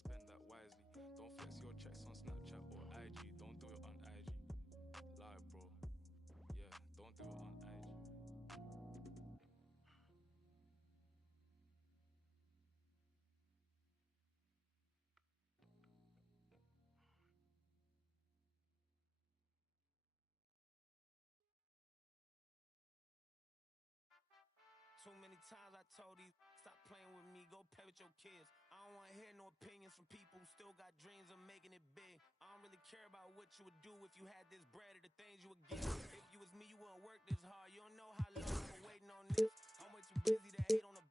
spend that wisely. Don't flex your checks on Snapchat or IG. Don't do it on IG. Lie, bro. Yeah, don't do it on IG. Too many times I told these, stop playing with me, go play with your kids. I don't want to hear no opinions from people who still got dreams of making it big. I don't really care about what you would do if you had this bread or the things you would get. If you was me, you wouldn't work this hard. You don't know how long I've been waiting on this. I'm way too busy to hate on a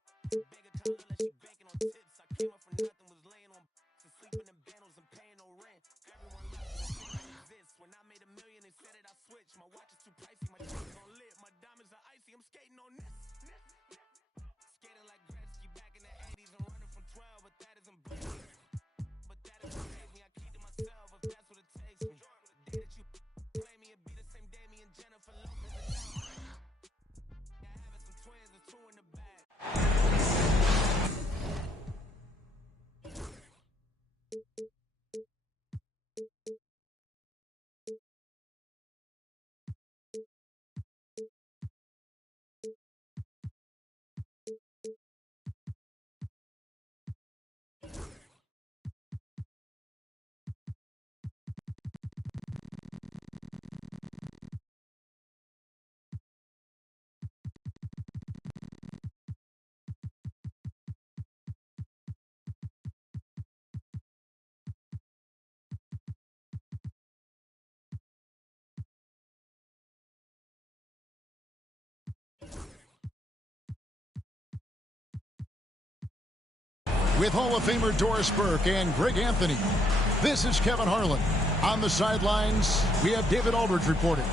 bank account unless she banking on tips. I came up from nothing, was laying on and sleeping in bundles and paying no rent. Everyone loves me, I exist. When I made $1 million, they said that I switched. My watch is too pricey, my chains on lit, my diamonds are icy. I'm skating on this. Skating like Gretzky back in the 80s and running from 12, but that isn't brave. But that doesn't save me, I keep to myself if that's what it takes me. The day that you play me, it'd be the same day me and Jennifer Lopez and now. Yeah, having some twins, there's 2 in the bag. With Hall of Famer Doris Burke and Greg Anthony, this is Kevin Harlan. On the sidelines, we have David Aldridge reporting.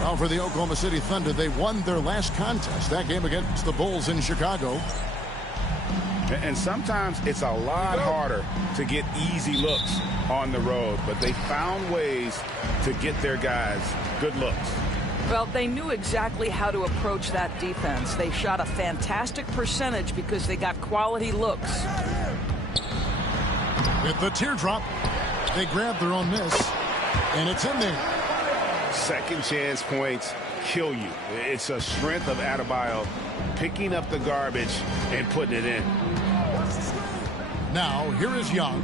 Well, for the Oklahoma City Thunder, they won their last contest, that game against the Bulls in Chicago. And sometimes it's a lot harder to get easy looks on the road, but they found ways to get their guys good looks. Well, they knew exactly how to approach that defense. They shot a fantastic percentage because they got quality looks. With the teardrop, they grabbed their own miss, and it's in there. Second chance points kill you. It's a strength of Adebayo picking up the garbage and putting it in. Now, here is Young.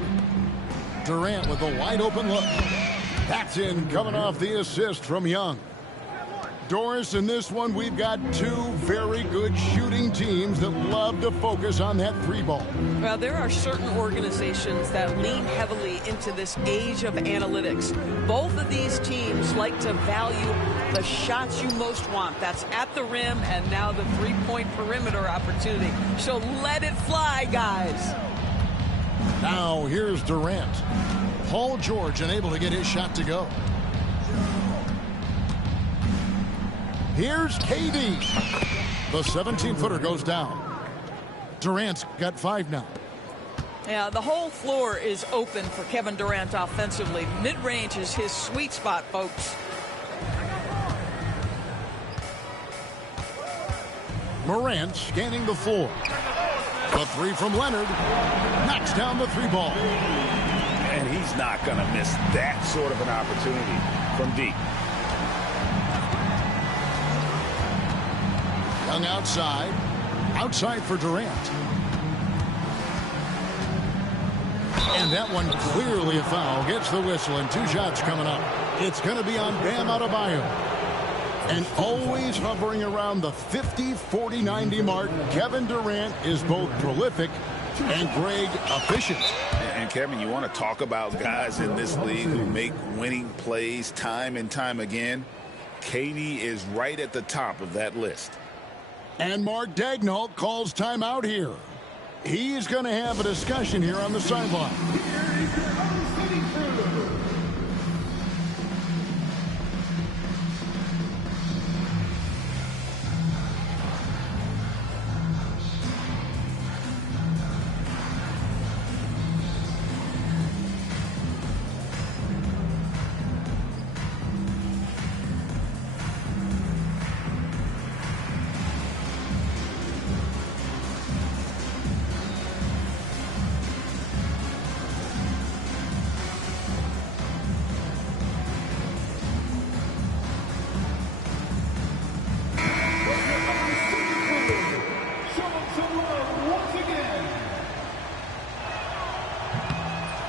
Durant with a wide open look. That's in, coming off the assist from Young. Doris, in this one, we've got 2 very good shooting teams that love to focus on that 3 ball. Well, there are certain organizations that lean heavily into this age of analytics. Both of these teams like to value the shots you most want. That's at the rim and now the 3-point perimeter opportunity. So let it fly, guys. Now, here's Durant. Paul George unable to get his shot to go. Here's KD. The 17-footer goes down. Durant's got 5 now. Yeah, the whole floor is open for Kevin Durant offensively. Mid-range is his sweet spot, folks. Morant scanning the floor. The 3 from Leonard knocks down the 3 ball. And he's not going to miss that sort of an opportunity from deep. Young outside for Durant. And that one clearly a foul. Gets the whistle and 2 shots coming up. It's going to be on Bam Adebayo. And always hovering around the 50, 40, 90 mark, Kevin Durant is both prolific and Greg efficient. And Kevin, you want to talk about guys in this league who make winning plays time and time again? KD is right at the top of that list. And Mark Daigneault calls timeout here. he's going to have a discussion here on the sideline.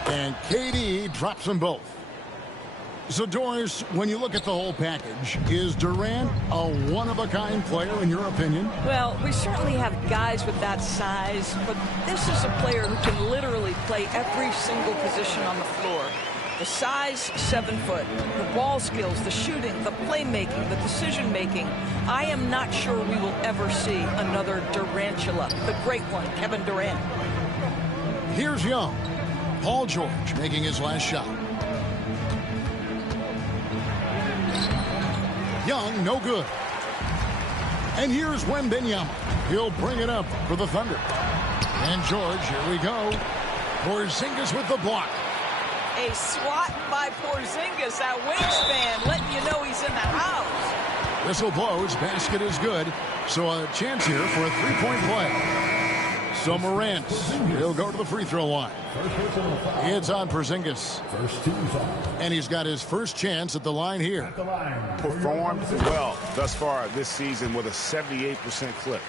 And KD drops them both. So, Doris, when you look at the whole package, is Durant a one-of-a-kind player in your opinion? Well, we certainly have guys with that size, but this is a player who can literally play every single position on the floor. The size, 7 foot. The ball skills, the shooting, the playmaking, the decision-making. I am not sure we will ever see another Durantula, the great one, Kevin Durant. Here's Young. Paul George making his last shot. Young, no good. And here's Wembanyama. He'll bring it up for the Thunder. And George, here we go. Porzingis with the block. A swat by Porzingis, that wingspan, letting you know he's in the house. Whistle blows, basket is good. So a chance here for a three-point play. So Morant, he'll go to the free throw line. It's on Porzingis. And he's got his first chance at the line here. Performed well thus far this season with a 78% clip.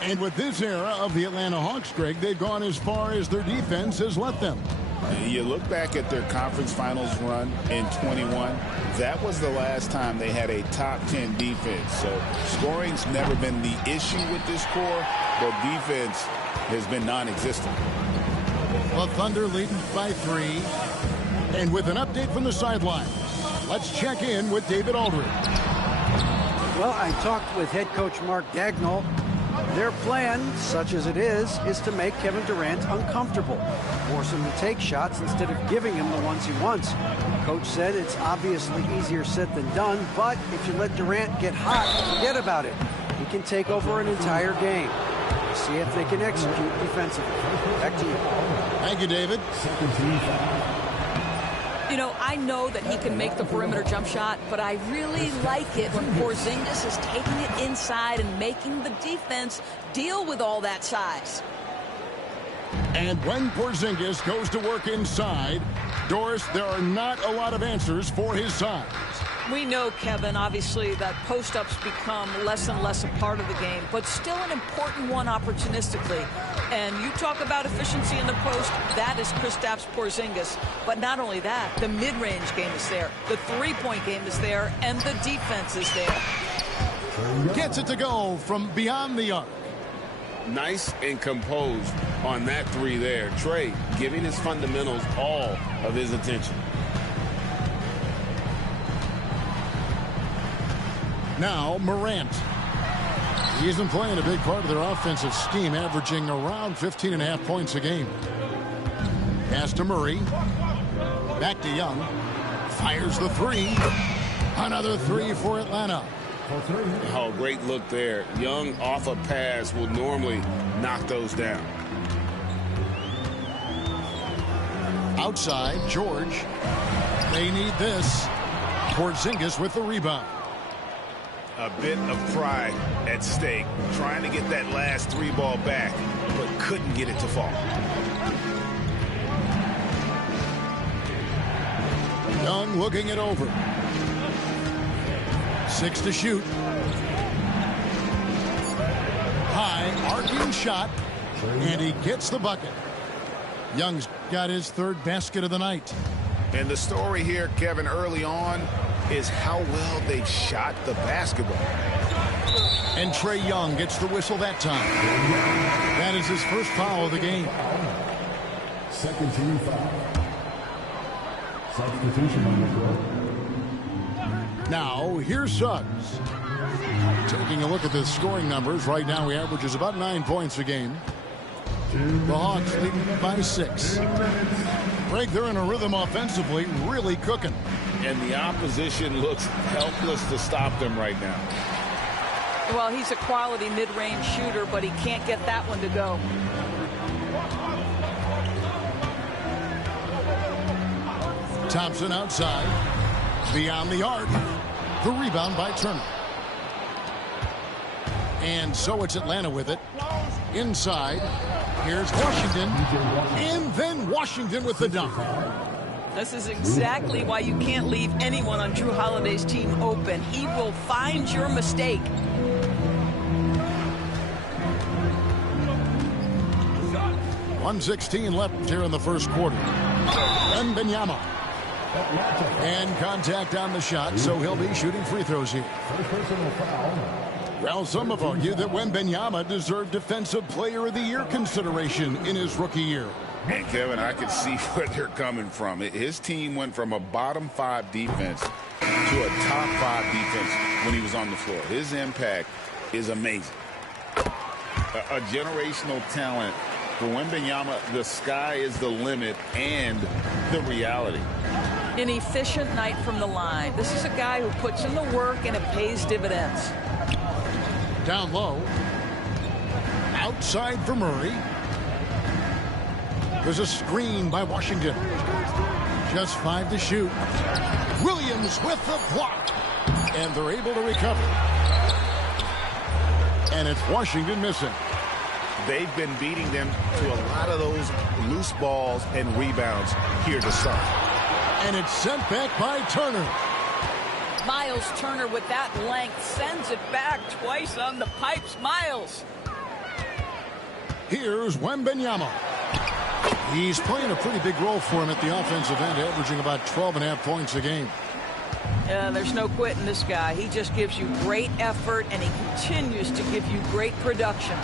And with this era of the Atlanta Hawks, Greg, they've gone as far as their defense has let them. You look back at their conference finals run in 21, that was the last time they had a top 10 defense. So scoring's never been the issue with this core, but defense has been non-existent. The Thunder leading by 3. And with an update from the sideline, let's check in with David Aldridge. Well, I talked with head coach Mark Dagnall. Their plan, such as it is to make Kevin Durant uncomfortable. Force him to take shots instead of giving him the ones he wants. Coach said it's obviously easier said than done, but if you let Durant get hot, forget about it. He can take over an entire game. See if they can execute defensively. Back to you. Thank you, David. You know, I know that he can make the perimeter jump shot, but I really like it when Porzingis is taking it inside and making the defense deal with all that size. And when Porzingis goes to work inside, Doris, there are not a lot of answers for his size. We know, Kevin, obviously, that post-ups become less and less a part of the game, but still an important one opportunistically. And you talk about efficiency in the post, that is Kristaps Porzingis. But not only that, the mid-range game is there, the three-point game is there, and the defense is there. Gets it to go from beyond the arc. Nice and composed on that three there. Trey giving his fundamentals all of his attention. Now Morant. He isn't playing a big part of their offensive scheme, averaging around 15.5 points a game. Pass to Murray. Back to Young. Fires the three. Another three for Atlanta. Oh, great look there. Young off a pass will normally knock those down. Outside, George. They need this. Porzingis with the rebound. A bit of pride at stake, trying to get that last three ball back, but couldn't get it to fall. Young looking it over. 6 to shoot. High arcing shot, and he gets the bucket. Young's got his third basket of the night. And the story here, Kevin, early on is how well they've shot the basketball. And Trae Young gets the whistle that time. That is his first foul of the game. Second team foul. Substitution on the floor. Now, here's Suggs. Taking a look at the scoring numbers, right now he averages about 9 points a game. The Hawks leading by 6. Greg, they're in a rhythm offensively, really cooking. And the opposition looks helpless to stop them right now. Well, he's a quality mid-range shooter, but he can't get that one to go. Thompson outside. Beyond the arc. The rebound by Turner. And so it's Atlanta with it. Inside. Here's Washington. And then Washington with the dunk. This is exactly why you can't leave anyone on Drew Holiday's team open. He will find your mistake. .116 left here in the first quarter. Wembanyama. And contact on the shot, so he'll be shooting free throws here. Well, some have argued that Wembanyama deserved Defensive Player of the Year consideration in his rookie year. And Kevin, I can see where they're coming from. His team went from a bottom 5 defense to a top 5 defense when he was on the floor. His impact is amazing. A generational talent. For Wembanyama, the sky is the limit and the reality. An efficient night from the line. This is a guy who puts in the work and it pays dividends. Down low. Outside for Murray. There's a screen by Washington. Just 5 to shoot. Williams with the block. And they're able to recover. And it's Washington missing. They've been beating them to a lot of those loose balls and rebounds here to start. And it's sent back by Turner. Miles Turner with that length sends it back twice on the pipes. Miles. Here's Wembanyama. He's playing a pretty big role for him at the offensive end, averaging about 12.5 points a game. There's no quitting this guy. He just gives you great effort, and he continues to give you great production.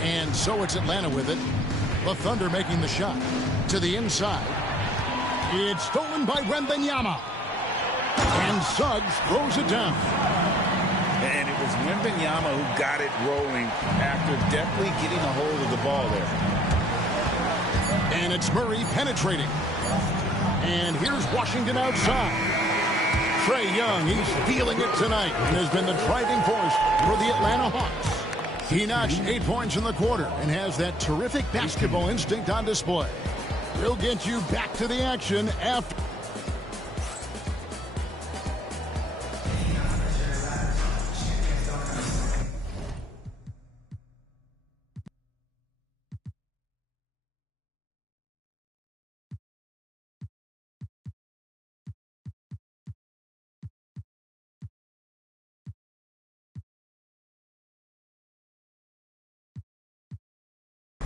And so it's Atlanta with it. The Thunder making the shot. To the inside. It's stolen by Wembanyama. And Suggs throws it down. And it was Wembanyama who got it rolling after definitely getting a hold of the ball there. And it's Murray penetrating. And here's Washington outside. Trae Young, he's feeling it tonight and has been the driving force for the Atlanta Hawks. He notched 8 points in the quarter and has that terrific basketball instinct on display. He'll get you back to the action after.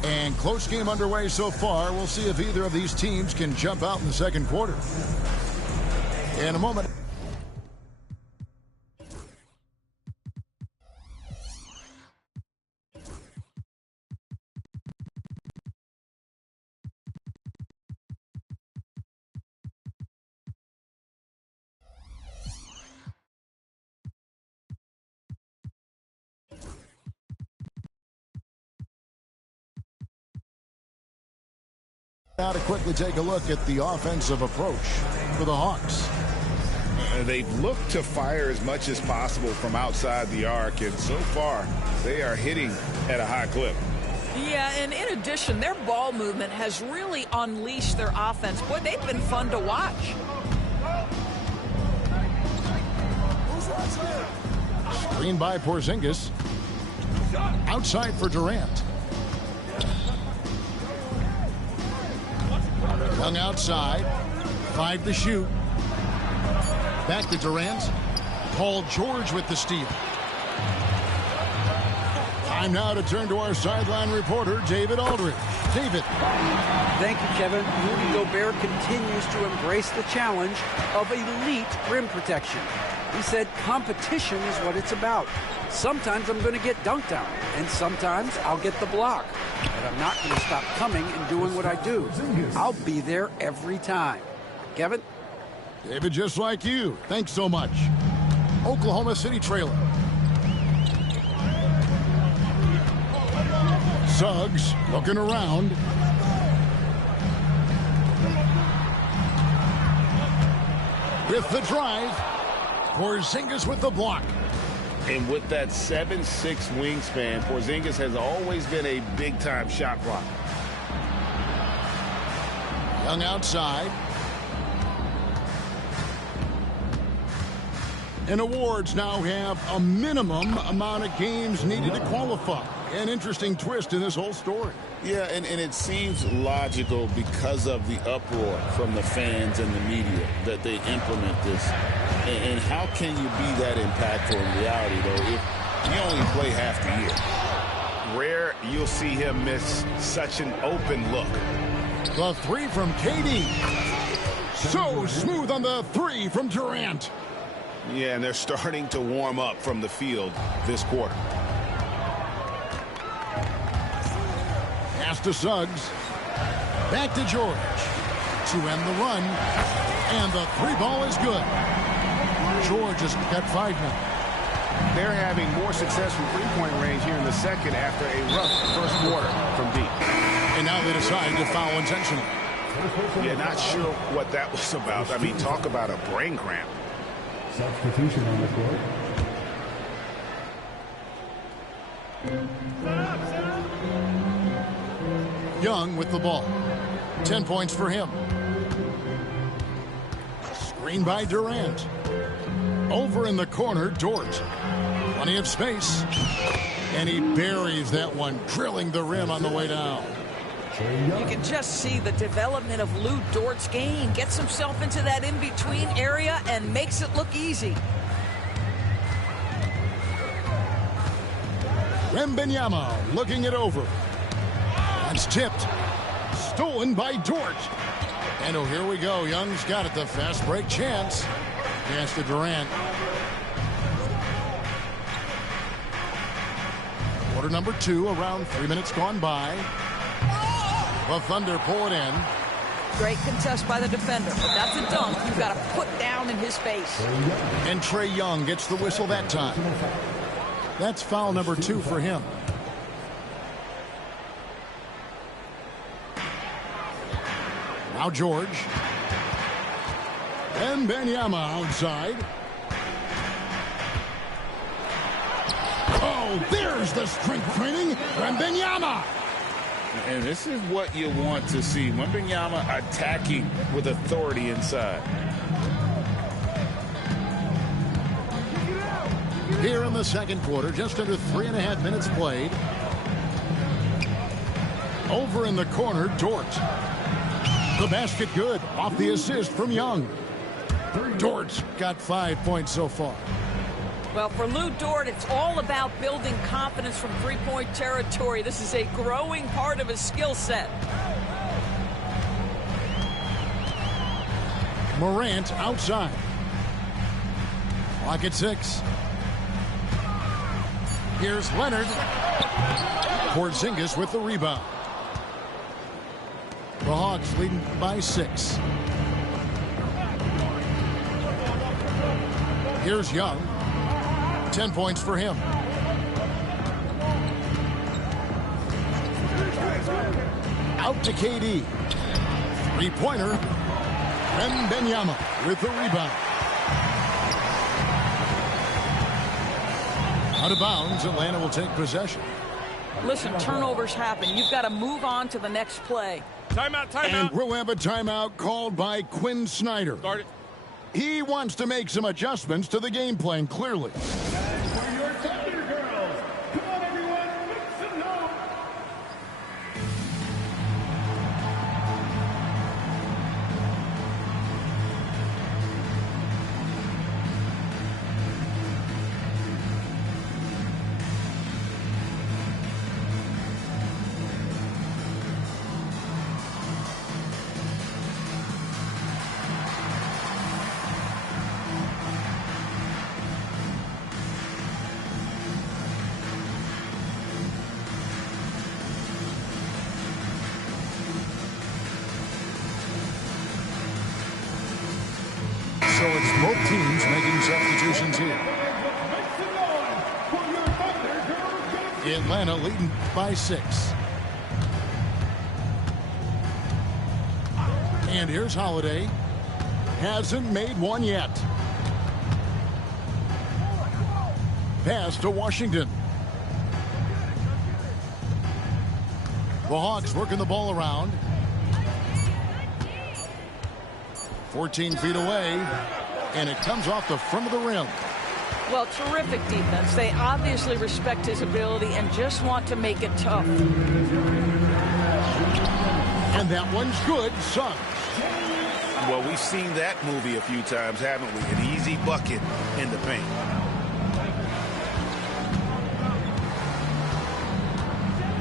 And close game underway so far. We'll see if either of these teams can jump out in the second quarter. In a moment. Now to quickly take a look at the offensive approach for the Hawks. They've looked to fire as much as possible from outside the arc, and so far they are hitting at a high clip. Yeah, and in addition, their ball movement has really unleashed their offense. Boy, they've been fun to watch. Screen by Porzingis. Outside for Durant. Young outside. 5 to shoot. Back to Durant. Paul George with the steal. Time now to turn to our sideline reporter, David Aldridge. David. Thank you, Kevin. Rudy Gobert continues to embrace the challenge of elite rim protection. He said competition is what it's about. Sometimes I'm going to get dunked on, and sometimes I'll get the block. But I'm not going to stop coming and doing what I do. I'll be there every time. Kevin? David, just like you. Thanks so much. Oklahoma City trailer. Suggs looking around. With the drive, Porzingis with the block. And with that 7'6" wingspan, Porzingis has always been a big-time shot blocker. Young outside. And awards now have a minimum amount of games needed to qualify. An interesting twist in this whole story. Yeah, and it seems logical because of the uproar from the fans and the media that they implement this. And how can you be that impactful in reality, though, if you only play half the year? Rare you'll see him miss such an open look. The three from KD. So smooth on the three from Durant. Yeah, and they're starting to warm up from the field this quarter. Pass to Suggs. Back to George. To end the run. And the three ball is good. George has got 5 now. They're having more success from three-point range here in the second after a rough first quarter from deep. And now they decide to foul intentionally. Yeah, not sure what that was about. I mean, talk about a brain cramp. Substitution on the court. Young with the ball. 10 points for him. Screen by Durant. Over in the corner, Dort. Plenty of space. And he buries that one, drilling the rim on the way down. You can just see the development of Lou Dort's game. Gets himself into that in-between area and makes it look easy. Wembanyama looking it over. That's tipped. Stolen by Dort. And oh, here we go. Young's got it. The fast break chance. Pass to Durant. Quarter number 2, around 3 minutes gone by. The Thunder pull it in. Great contest by the defender, but that's a dunk you've got to put down in his face. And Trae Young gets the whistle that time. That's foul number 2 for him. Now George. And Wembanyama outside. Oh, there's the strength training. Wembanyama. And this is what you want to see. Wembanyama attacking with authority inside. Here in the second quarter, just under 3.5 minutes played. Over in the corner, Dort. The basket good, off the assist from Young. Dort's got 5 points so far. Well, for Lou Dort, it's all about building confidence from three-point territory. This is a growing part of his skill set. Morant outside. Clock at 6. Here's Leonard. Porzingis with the rebound. The Hawks leading by 6. Here's Young. 10 points for him. Out to KD. Three-pointer. Wembanyama with the rebound. Out of bounds, Atlanta will take possession. Listen, turnovers happen. You've got to move on to the next play. Timeout. And we'll have a timeout called by Quinn Snyder. Start it. He wants to make some adjustments to the game plan, clearly. For your Thunder Girls. Come on, everyone. Make some noise. So it's both teams making substitutions here. Atlanta leading by 6. And here's Holiday. Hasn't made one yet. Pass to Washington. The Hawks working the ball around. 14 feet away, and it comes off the front of the rim. Well, terrific defense. They obviously respect his ability and just want to make it tough. And that one's good, Suggs. Well, we've seen that movie a few times, haven't we? An easy bucket in the paint.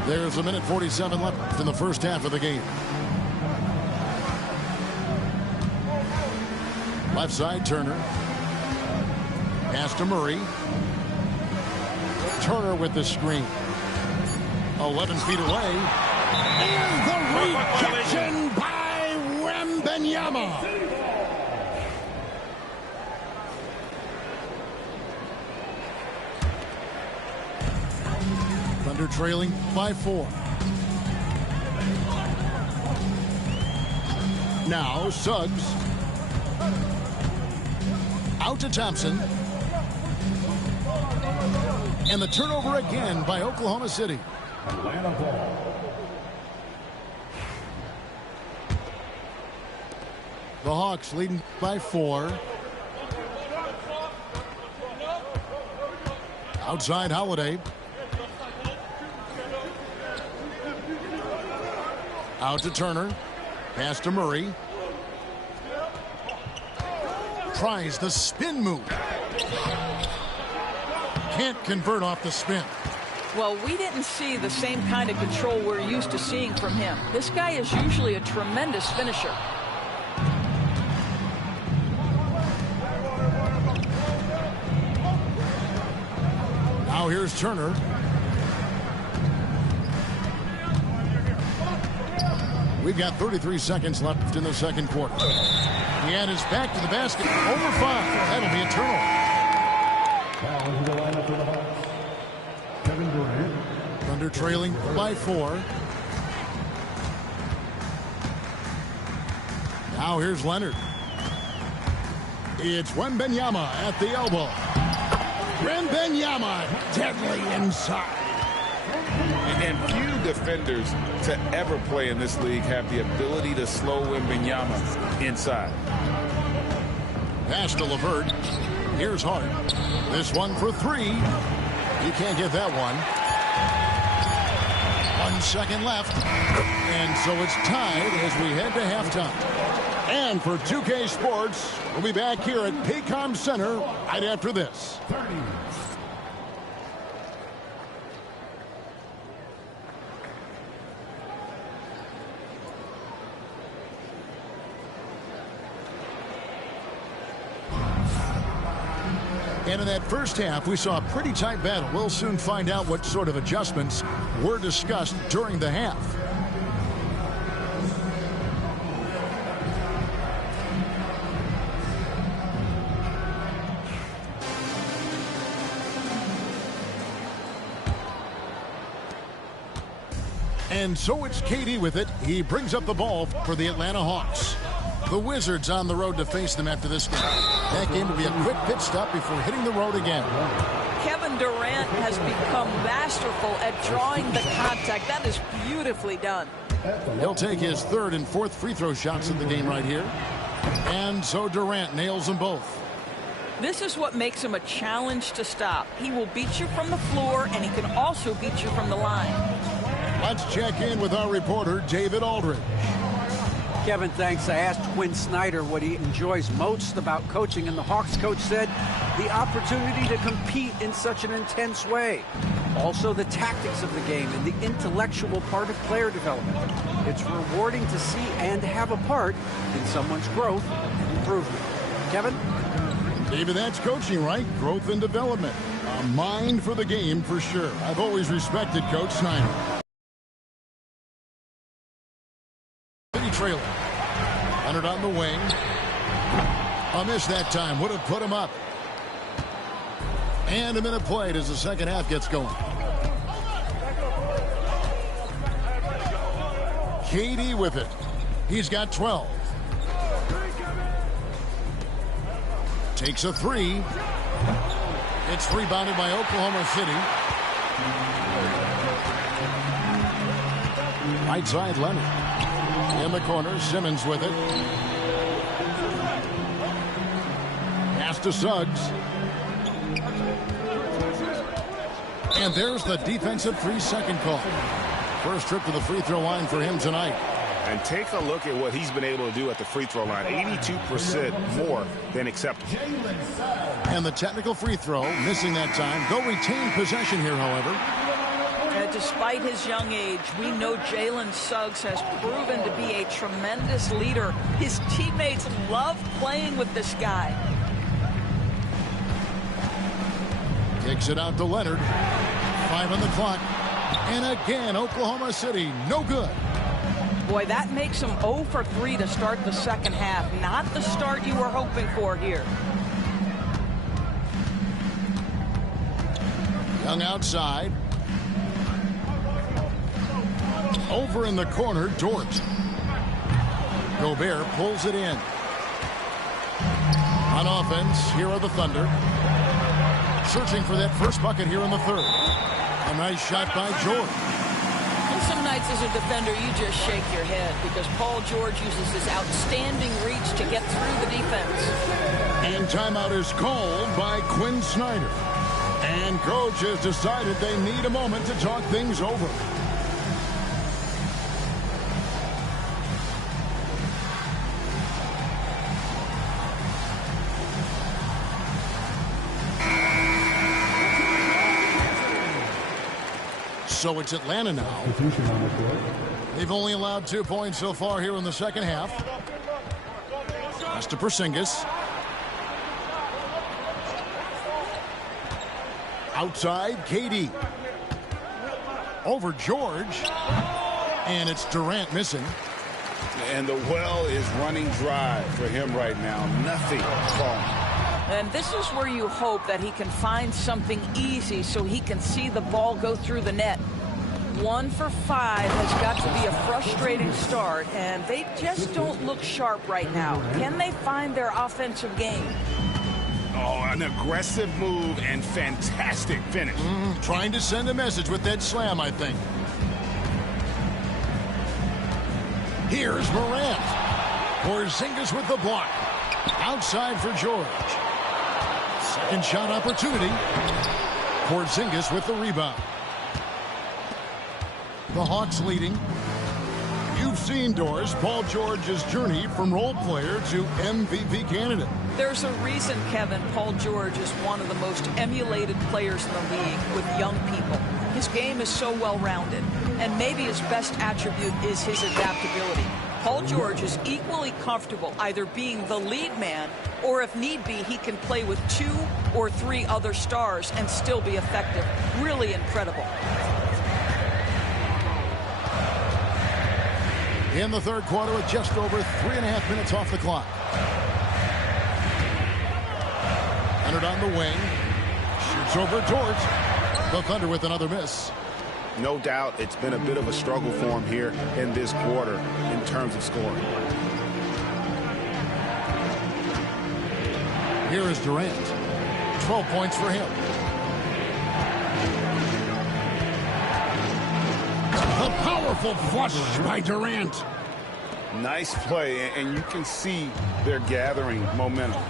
There's a minute 47 left in the first half of the game. Left side, Turner. Pass to Murray. Turner with the screen. 11 feet away. And the rejection by Wembanyama. Thunder trailing by 4. Now Suggs. Out to Thompson. And the turnover again by Oklahoma City. Atlanta ball. The Hawks leading by 4. Outside Holiday. Out to Turner. Pass to Murray. Tries the spin move. Can't convert off the spin. Well, we didn't see the same kind of control we're used to seeing from him. This guy is usually a tremendous finisher. Now here's Turner. We've got 33 seconds left in the second quarter. And is back to the basket. Over 5. That'll be a turnover. Foul into the lineup for the Hawks. Kevin Durant. Thunder trailing by 4. Now here's Leonard. It's Wembanyama at the elbow. Wembanyama deadly inside. And few defenders to ever play in this league have the ability to slow Wembanyama inside. Pass to LeVert. Here's Hart. This one for 3. You can't get that one. 1 second left. And so it's tied as we head to halftime. And for 2K Sports, we'll be back here at Paycom Center right after this. 30. And in that first half, we saw a pretty tight battle. We'll soon find out what sort of adjustments were discussed during the half. And so it's KD with it. He brings up the ball for the Atlanta Hawks. The Wizards on the road to face them after this game. That game will be a quick pit stop before hitting the road again. Kevin Durant has become masterful at drawing the contact. That is beautifully done. He'll take his 3rd and 4th free throw shots of the game right here. And so Durant nails them both. This is what makes him a challenge to stop. He will beat you from the floor, and he can also beat you from the line. Let's check in with our reporter, David Aldridge. Kevin, thanks. I asked Quinn Snyder what he enjoys most about coaching, and the Hawks coach said the opportunity to compete in such an intense way. Also, the tactics of the game and the intellectual part of player development. It's rewarding to see and have a part in someone's growth and improvement. Kevin? David, that's coaching, right? Growth and development. A mind for the game for sure. I've always respected Coach Snyder. Trailer. Leonard on the wing. A miss that time. Would have put him up. And a minute played as the second half gets going. KD with it. He's got 12. Takes a three. It's rebounded by Oklahoma City. Right side, Leonard. In the corner, Simmons with it. Pass to Suggs. And there's the defensive 3-second call. First trip to the free throw line for him tonight. And take a look at what he's been able to do at the free throw line. 82% more than acceptable. And the technical free throw, missing that time. They'll retain possession here, however. Despite his young age, we know Jalen Suggs has proven to be a tremendous leader. His teammates love playing with this guy. Kicks it out to Leonard. 5 on the clock. And again, Oklahoma City, no good. Boy, that makes him 0 for 3 to start the second half. Not the start you were hoping for here. Young outside. Over in the corner, Dort. Gobert pulls it in. On offense, here are the Thunder. Searching for that first bucket here in the third. A nice shot by George. And some nights as a defender, you just shake your head because Paul George uses his outstanding reach to get through the defense. And timeout is called by Quinn Snyder. And coach has decided they need a moment to talk things over. So it's Atlanta now. They've only allowed 2 points so far here in the second half. Pass to Porzingis. Outside, KD. Over George. And it's Durant missing. And the well is running dry for him right now. Nothing falling. And this is where you hope that he can find something easy so he can see the ball go through the net. 1 for 5 has got to be a frustrating start, and they just don't look sharp right now. Can they find their offensive game? Oh, an aggressive move and fantastic finish. Trying to send a message with that slam, I think. Here's Morant. Porzingis with the block. Outside for George. Second shot opportunity. Porzingis with the rebound. The Hawks leading. You've seen, Doris, Paul George's journey from role player to MVP candidate. There's a reason, Kevin, Paul George is one of the most emulated players in the league with young people. His game is so well-rounded, and maybe his best attribute is his adaptability. Paul George is equally comfortable either being the lead man or, if need be, he can play with 2 or 3 other stars and still be effective. Really incredible. In the third quarter with just over 3.5 minutes off the clock. Leonard on the wing. Shoots over Dort. The Thunder with another miss. No doubt it's been a bit of a struggle for him here in this quarter in terms of scoring. Here is Durant. 12 points for him. A powerful flush by Durant. Nice play, and you can see they're gathering momentum.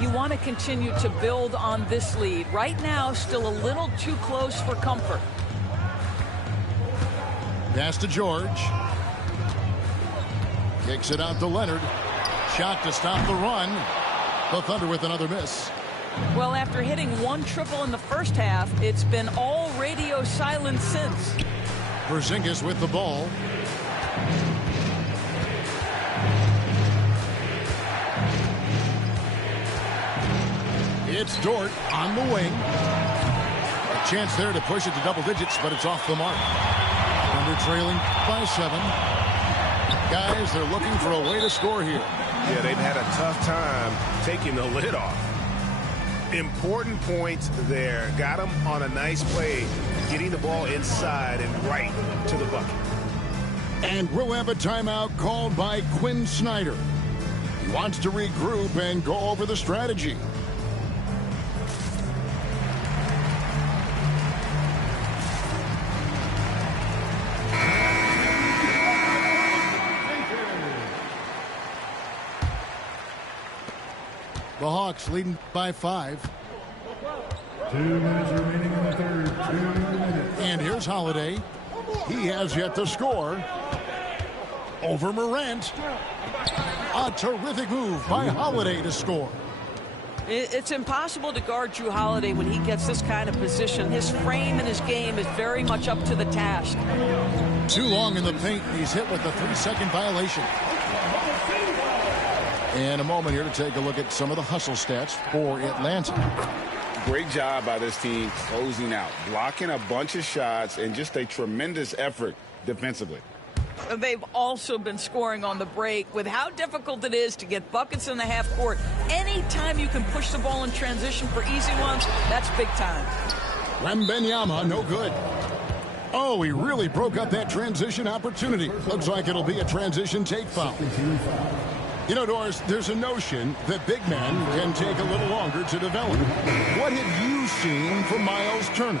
You want to continue to build on this lead. Right now, still a little too close for comfort. Pass to George. Kicks it out to Leonard. Shot to stop the run. The Thunder with another miss. Well, after hitting 1 triple in the first half, it's been all radio silence since. Porzingis with the ball. It's Dort on the wing. A chance there to push it to double digits, but it's off the mark. Thunder trailing by 7. Guys, they're looking for a way to score here. Yeah, they've had a tough time taking the lid off. Important points there. Got him on a nice play, getting the ball inside and right to the bucket. And we'll have a timeout called by Quinn Snyder. He wants to regroup and go over the strategy. The Hawks leading by 5. 2 minutes remaining in the third. 2 minutes. And here's Holiday. He has yet to score. Over Morant. A terrific move by Holiday to score. It's impossible to guard Jrue Holiday when he gets this kind of position. His frame and his game is very much up to the task. Too long in the paint. He's hit with a 3-second violation. And a moment here to take a look at some of the hustle stats for Atlanta. Great job by this team closing out, blocking a bunch of shots, and just a tremendous effort defensively. They've also been scoring on the break. With how difficult it is to get buckets in the half court, anytime you can push the ball in transition for easy ones, that's big time. Wembanyama, no good. Oh, he really broke up that transition opportunity. Looks like it'll be a transition take foul. You know, Doris, there's a notion that big men can take a little longer to develop. What have you seen from Miles Turner?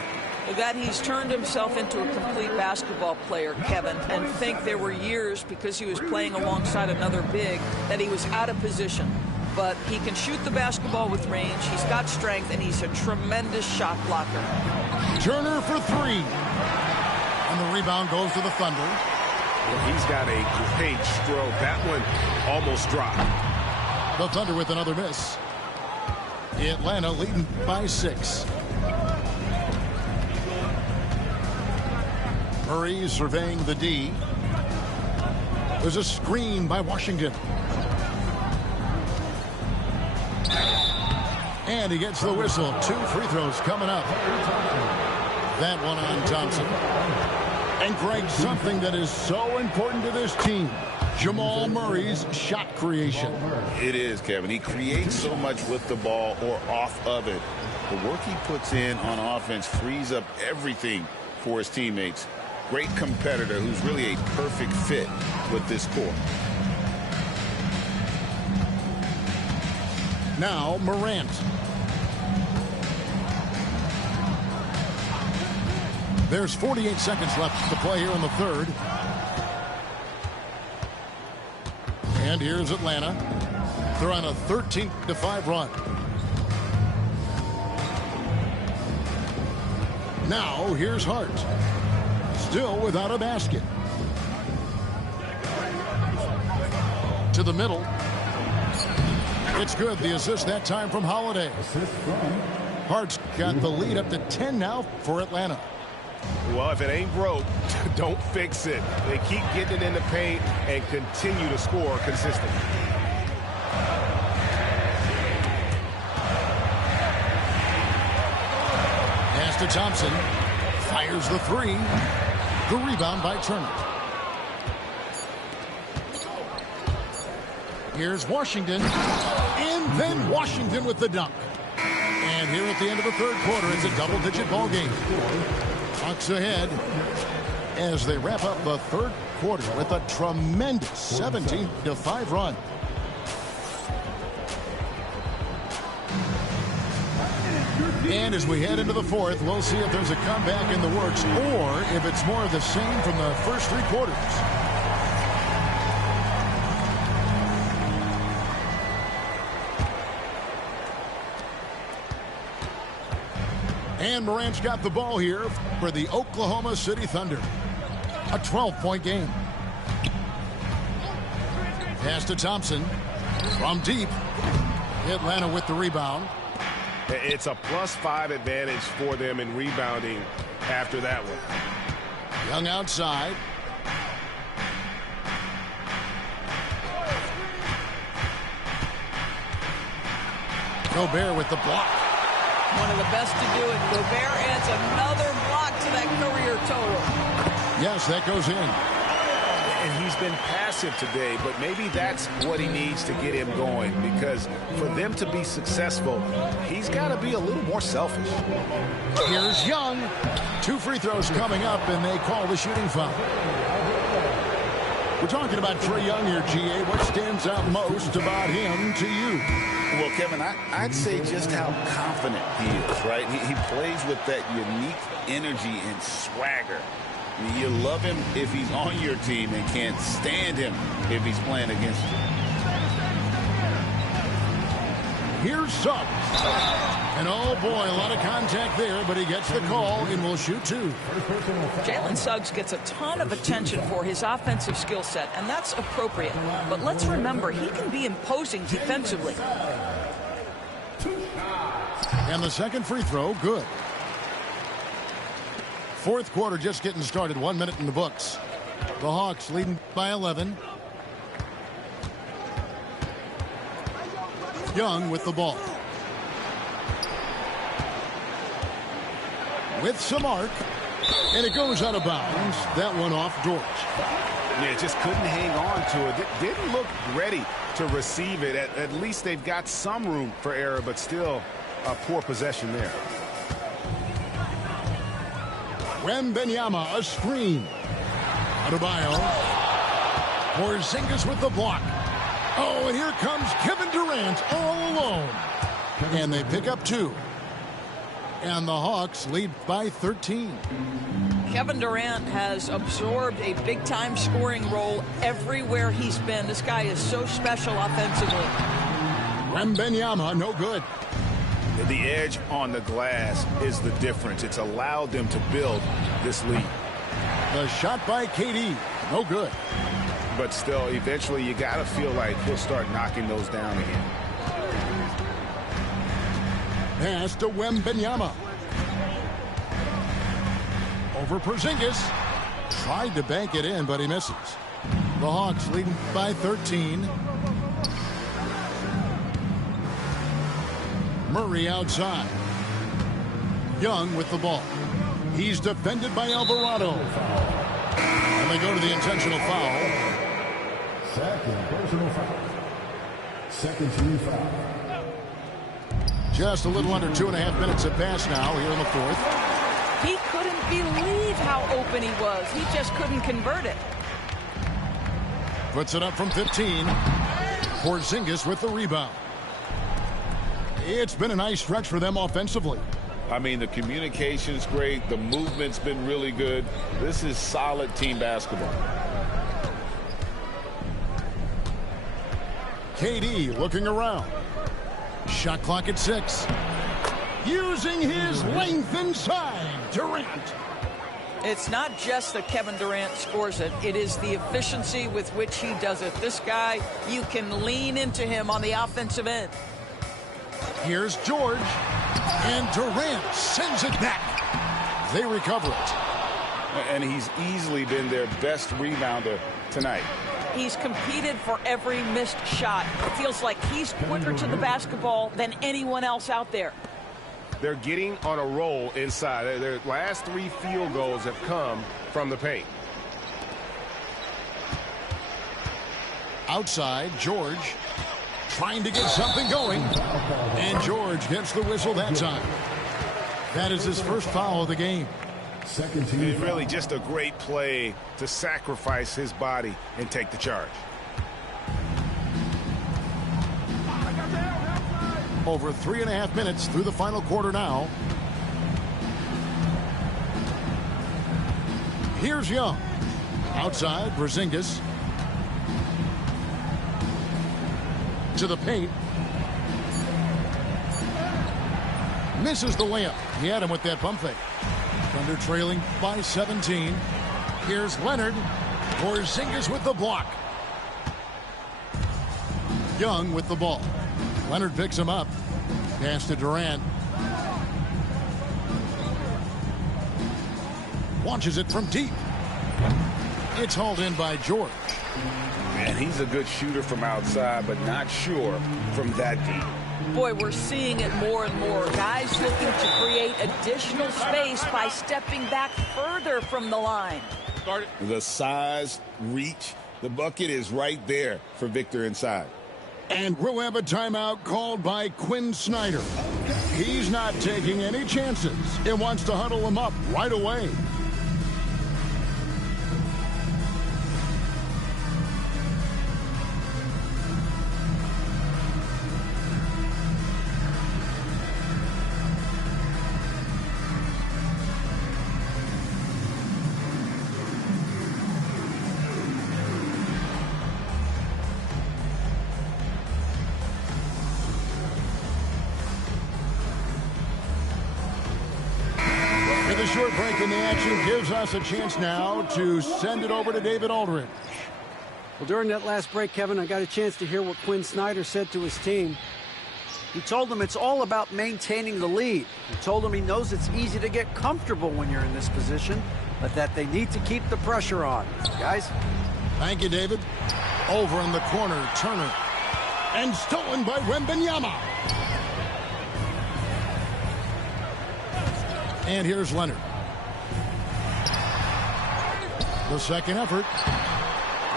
That he's turned himself into a complete basketball player, Kevin, and think there were years because he was playing alongside another big that he was out of position. But he can shoot the basketball with range, he's got strength, and he's a tremendous shot blocker. Turner for 3. And the rebound goes to the Thunder. Well, he's got a great stroke. That one almost dropped. The Thunder with another miss. Atlanta leading by 6. Murray surveying the D. There's a screen by Washington. And he gets the whistle. 2 free throws coming up. That one on Thompson. And Greg, something that is so important to this team, Jamal Murray's shot creation. It is, Kevin. He creates so much with the ball or off of it. The work he puts in on offense frees up everything for his teammates. Great competitor who's really a perfect fit with this core. Now Morant. There's 48 seconds left to play here in the third. And here's Atlanta. They're on a 13-5 run. Now here's Hart. Still without a basket. To the middle. It's good. The assist that time from Holiday. Hart's got the lead up to 10 now for Atlanta. Well, if it ain't broke, don't fix it. They keep getting it in the paint and continue to score consistently. Pass to Thompson. Fires the 3. The rebound by Turner. Here's Washington. And then Washington with the dunk. And here at the end of the third quarter, it's a double-digit ball game. Hawks ahead as they wrap up the third quarter with a tremendous 17-5 run. And as we head into the fourth, we'll see if there's a comeback in the works or if it's more of the same from the first 3 quarters. And Morant's got the ball here for the Oklahoma City Thunder. A 12-point game. Pass to Thompson from deep. Atlanta with the rebound. It's a +5 advantage for them in rebounding after that one. Young outside. Gobert with the block. One of the best to do it. Gobert adds another block to that career total. Yes, that goes in. And he's been passive today, but maybe that's what he needs to get him going, because for them to be successful, he's got to be a little more selfish. Here's Young. 2 free throws coming up, and they call the shooting foul. We're talking about Trae Young here, GA. What stands out most about him to you? Well, Kevin, I'd say just how confident he is, right? He plays with that unique energy and swagger. I mean, you love him if he's on your team and can't stand him if he's playing against you. Here's Suggs. And oh boy, a lot of contact there, but he gets the call and will shoot 2. Jalen Suggs gets a ton of attention for his offensive skill set, and that's appropriate. But let's remember, he can be imposing defensively. And the second free throw, good. Fourth quarter just getting started. 1 minute in the books. The Hawks leading by 11. Young with the ball. With some arc. And it goes out of bounds. That one off George. Yeah, just couldn't hang on to it. Didn't look ready to receive it. At least they've got some room for error, but still a poor possession there. Wembanyama, a screen. Adebayo. Porzingis with the block. Oh, and here comes Kevin Durant all alone. And they pick up 2. And the Hawks lead by 13. Kevin Durant has absorbed a big-time scoring role everywhere he's been. This guy is so special offensively. Wembanyama, no good. The edge on the glass is the difference. It's allowed them to build this lead. The shot by KD, no good. But still, eventually you got to feel like he'll start knocking those down again. Pass to Wembanyama. Over Porzingis. Tried to bank it in, but he misses. The Hawks leading by 13. Murray outside. Young with the ball. He's defended by Alvarado. And they go to the intentional foul. Second personal foul. Second team foul. Just a little under 2.5 minutes have passed now here in the fourth. He couldn't believe how open he was. He just couldn't convert it. Puts it up from 15. Porzingis with the rebound. It's been a nice stretch for them offensively. I mean, the communication's great. The movement's been really good. This is solid team basketball. KD looking around. Shot clock at 6. Using his length inside. Durant. It's not just that Kevin Durant scores it. It is the efficiency with which he does it. This guy, you can lean into him on the offensive end. Here's George. And Durant sends it back. They recover it. And he's easily been their best rebounder tonight. He's competed for every missed shot. It feels like he's quicker to the basketball than anyone else out there. They're getting on a roll inside. Their last 3 field goals have come from the paint. Outside, George trying to get something going. And George gets the whistle that time. That is his first foul of the game. Second team. Really just a great play to sacrifice his body and take the charge. Over 3.5 minutes through the final quarter now. Here's Young. Outside, Porzingis. To the paint. Misses the layup. He had him with that pump fake. Thunder trailing by 17. Here's Leonard. Porzingis with the block. Young with the ball. Leonard picks him up. Pass to Durant. Launches it from deep. It's hauled in by George. Man, he's a good shooter from outside, but not sure from that deep. Boy, we're seeing it more and more. Guys looking to create additional space by stepping back further from the line. The size, reach, the bucket is right there for Victor inside. And we'll have a timeout called by Quinn Snyder. He's not taking any chances. He wants to huddle him up right away. short break in the action gives us a chance now to send it over to David Aldridge. Well, during that last break, Kevin, I got a chance to hear what Quinn Snyder said to his team. He told them it's all about maintaining the lead. He told them he knows it's easy to get comfortable when you're in this position, but that they need to keep the pressure on. Guys? Thank you, David. Over in the corner, Turner. And stolen by Wembanyama. And here's Leonard. The second effort.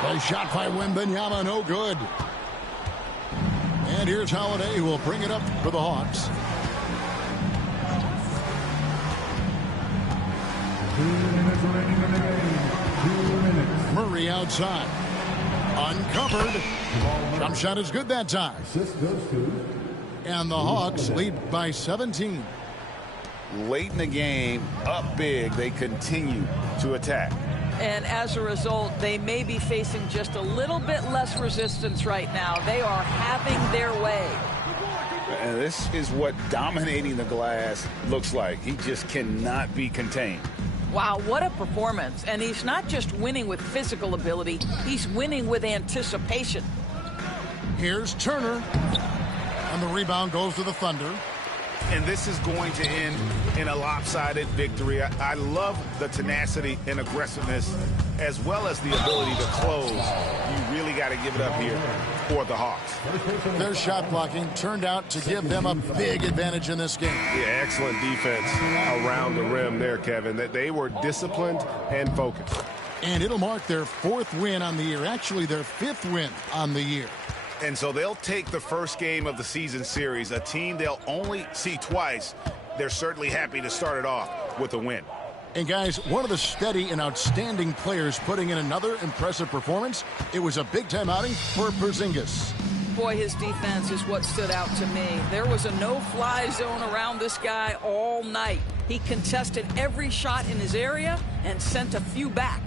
A shot by Wembanyama, no good. And here's Holiday, who will bring it up for the Hawks. 2 minutes remaining in the game. 2 minutes. Murray outside. Uncovered. Jump shot is good that time. Assist goes to. And the Hawks lead by 17. Late in the game, up big, they continue to attack. And as a result, they may be facing just a little bit less resistance right now. They are having their way. And this is what dominating the glass looks like. He just cannot be contained. Wow, what a performance. And he's not just winning with physical ability, he's winning with anticipation. Here's Turner. And the rebound goes to the Thunder. And this is going to end in a lopsided victory. I love the tenacity and aggressiveness as well as the ability to close. You really got to give it up here for the Hawks. Their shot blocking turned out to give them a big advantage in this game. Yeah, excellent defense around the rim there, Kevin. That they were disciplined and focused. And it'll mark their 4th win on the year. Actually, their 5th win on the year. And so they'll take the first game of the season series, a team they'll only see twice. They're certainly happy to start it off with a win. And guys, one of the steady and outstanding players putting in another impressive performance, it was a big-time outing for Porzingis. Boy, his defense is what stood out to me. There was a no-fly zone around this guy all night. He contested every shot in his area and sent a few back.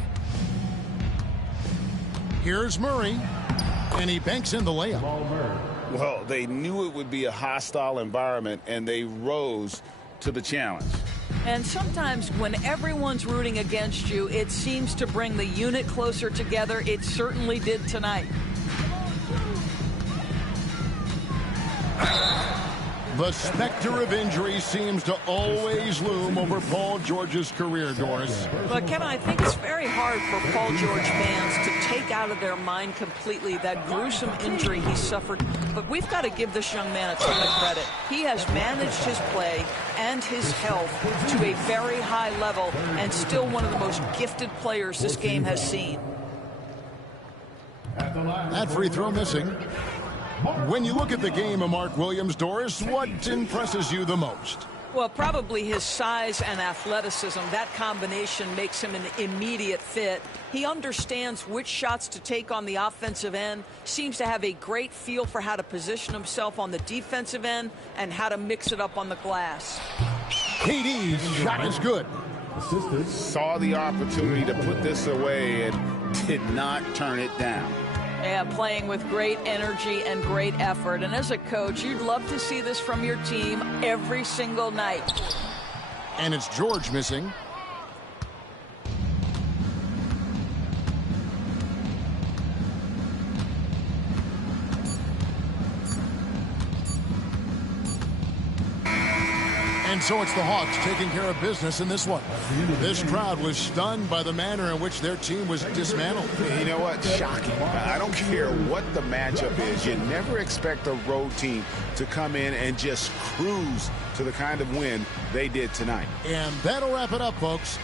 Here's Murray. And he banks in the layup. Well, they knew it would be a hostile environment, and they rose to the challenge. And sometimes when everyone's rooting against you, it seems to bring the unit closer together. It certainly did tonight. The specter of injury seems to always loom over Paul George's career, Doris. But, Kevin, I think it's very hard for Paul George fans to take out of their mind completely that gruesome injury he suffered. But we've got to give this young man a ton of credit. He has managed his play and his health to a very high level and still one of the most gifted players this game has seen. That free throw missing. When you look at the game of Mark Williams, Doris, what impresses you the most? Well, probably his size and athleticism. That combination makes him an immediate fit. He understands which shots to take on the offensive end, seems to have a great feel for how to position himself on the defensive end and how to mix it up on the glass. KD's shot is good. Saw the opportunity to put this away and did not turn it down. Yeah, playing with great energy and great effort. And as a coach, you'd love to see this from your team every single night. And it's George missing. And so it's the Hawks taking care of business in this one. This crowd was stunned by the manner in which their team was dismantled. You know what? Shocking. I don't care what the matchup is. You never expect a road team to come in and just cruise to the kind of win they did tonight. And that'll wrap it up, folks.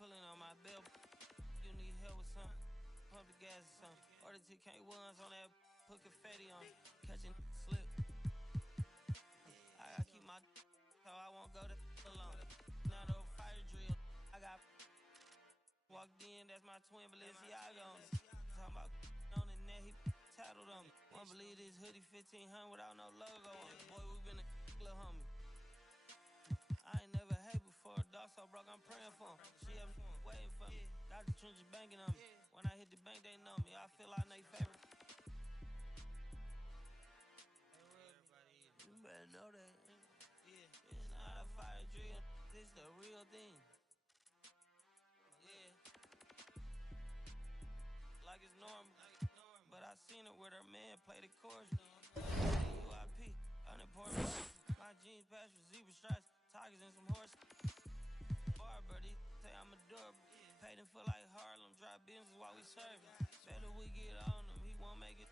pulling on my belt. You need help with something? Pump the gas or something. Order 2K1s on that, put confetti on. Catching slip. I keep my so I won't go to alone. Now the fire drill. I got walked in, that's my twin Balenciaga on it. Talking about on the net, he tattled on me. Won't believe this hoodie 1500 without no logo on it. Boy, we been a little homie. I ain't never hate before. Dog so broke, I'm praying for him. She up waiting for me. Dr. Trench banking on me. When I hit the bank, they know me. I feel like they favorite. You better know that. Yeah, it's not a fire drill. This the real thing. Yeah. Like it's normal. But I seen it with her man play the chorus. UIP, unimportant. My jeans patch with zebra stripes, tigers and some horses. Barber, they say I'm adorable. Paid him for like Harlem, drive business while we serving. Better we get on him, he won't make it.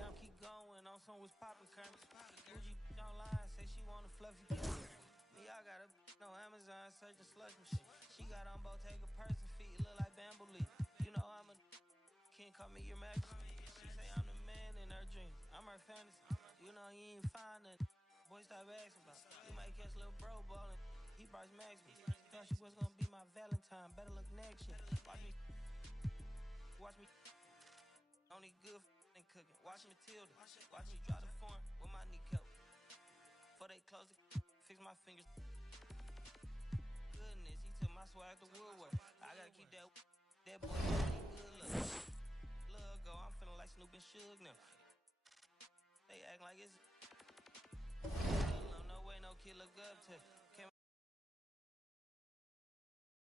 Now keep going on some was poppin' currents. Gucci online, say she want a fluffy kiss. Me, I got a no Amazon searching slush machine. She got on Bottega person feet, look like bamboo leaf. You know I'm a can't call me your majesty. She say I'm the man in her dreams. I'm her fantasy. You know he ain't find nothing. Boy, stop asking about. You might catch little bro ballin'. He Bryce Max me. Thought she was gonna be my Valentine. Better look next year. Watch me. Only good and cooking. Watch Matilda. Watch me drive the foreign with my kneecap. Before they close it, fix my fingers. Goodness, he took my swag to Woodward. I gotta keep that boy good look. Look go, I'm feeling like Snoop and Suge now. They act like it's